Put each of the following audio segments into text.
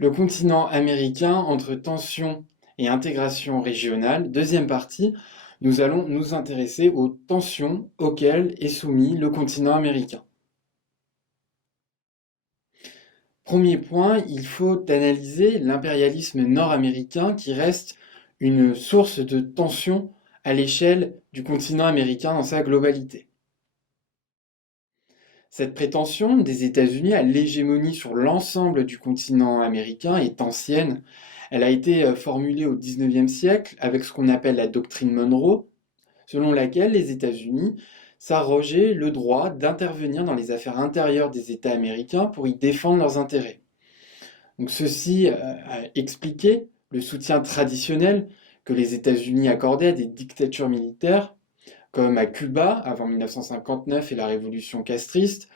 Le continent américain entre tensions et intégration régionale. Deuxième partie, nous allons nous intéresser aux tensions auxquelles est soumis le continent américain. Premier point, il faut analyser l'impérialisme nord-américain qui reste une source de tension à l'échelle du continent américain dans sa globalité. Cette prétention des États-Unis à l'hégémonie sur l'ensemble du continent américain est ancienne. Elle a été formulée au XIXe siècle avec ce qu'on appelle la doctrine Monroe, selon laquelle les États-Unis s'arrogeaient le droit d'intervenir dans les affaires intérieures des États américains pour y défendre leurs intérêts. Donc ceci a expliqué le soutien traditionnel que les États-Unis accordaient à des dictatures militaires, comme à Cuba avant 1959 et la révolution castriste,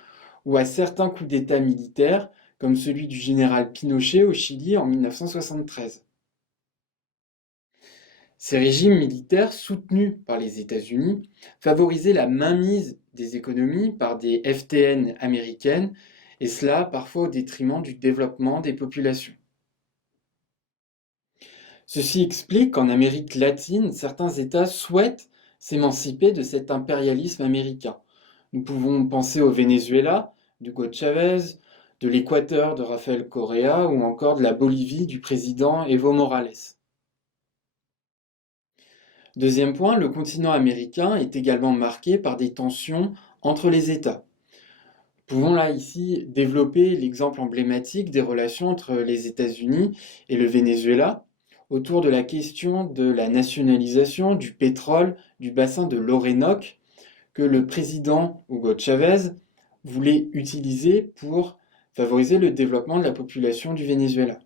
ou à certains coups d'État militaires, comme celui du général Pinochet au Chili en 1973. Ces régimes militaires soutenus par les États-Unis favorisaient la mainmise des économies par des FTN américaines, et cela parfois au détriment du développement des populations. Ceci explique qu'en Amérique latine, certains États souhaitent s'émanciper de cet impérialisme américain. Nous pouvons penser au Venezuela, d'Hugo Chavez, de l'Équateur de Rafael Correa ou encore de la Bolivie du président Evo Morales. Deuxième point, le continent américain est également marqué par des tensions entre les États. Nous pouvons là ici développer l'exemple emblématique des relations entre les États-Unis et le Venezuela autour de la question de la nationalisation du pétrole du bassin de l'Orénoque que le président Hugo Chavez voulait utiliser pour favoriser le développement de la population du Venezuela.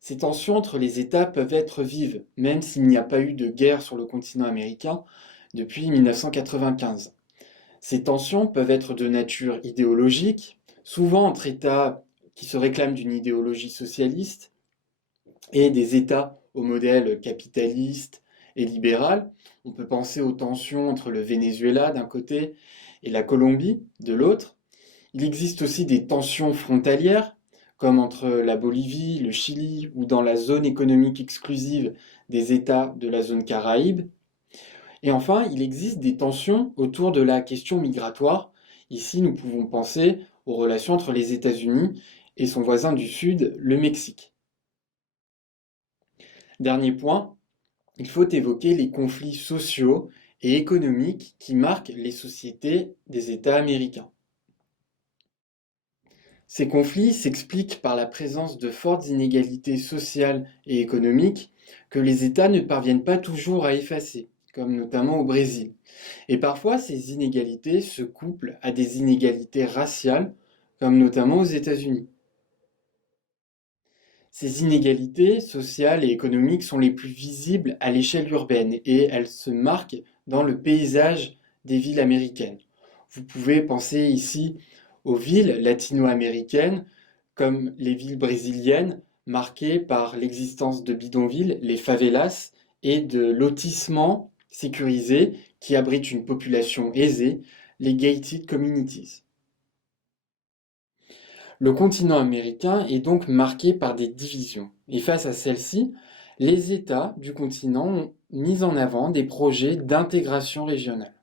Ces tensions entre les États peuvent être vives, même s'il n'y a pas eu de guerre sur le continent américain depuis 1995. Ces tensions peuvent être de nature idéologique, souvent entre États qui se réclament d'une idéologie socialiste et des États au modèle capitaliste et libéral. On peut penser aux tensions entre le Venezuela d'un côté et la Colombie de l'autre. Il existe aussi des tensions frontalières, comme entre la Bolivie, le Chili ou dans la zone économique exclusive des États de la zone Caraïbe. Et enfin, il existe des tensions autour de la question migratoire. Ici, nous pouvons penser aux relations entre les États-Unis et son voisin du Sud, le Mexique. Dernier point, il faut évoquer les conflits sociaux et économiques qui marquent les sociétés des États américains. Ces conflits s'expliquent par la présence de fortes inégalités sociales et économiques que les États ne parviennent pas toujours à effacer, comme notamment au Brésil. Et parfois, ces inégalités se couplent à des inégalités raciales, comme notamment aux États-Unis. Ces inégalités sociales et économiques sont les plus visibles à l'échelle urbaine et elles se marquent dans le paysage des villes américaines. Vous pouvez penser ici aux villes latino-américaines comme les villes brésiliennes marquées par l'existence de bidonvilles, les favelas, et de lotissements sécurisés qui abritent une population aisée, les gated communities. Le continent américain est donc marqué par des divisions, et face à celles-ci, les États du continent ont mis en avant des projets d'intégration régionale.